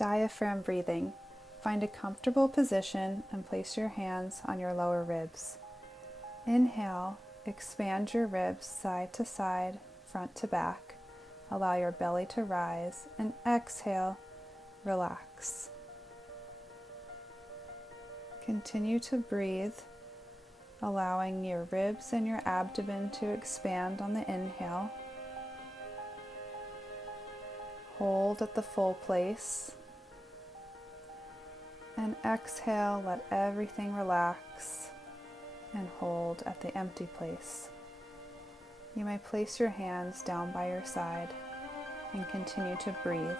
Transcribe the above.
Diaphragm breathing. Find a comfortable position and place your hands on your lower ribs. Inhale, expand your ribs side to side, front to back. Allow your belly to rise, and exhale, relax. Continue to breathe, allowing your ribs and your abdomen to expand on the inhale. Hold at the full place. And exhale, let everything relax and hold at the empty place. You may place your hands down by your side and continue to breathe.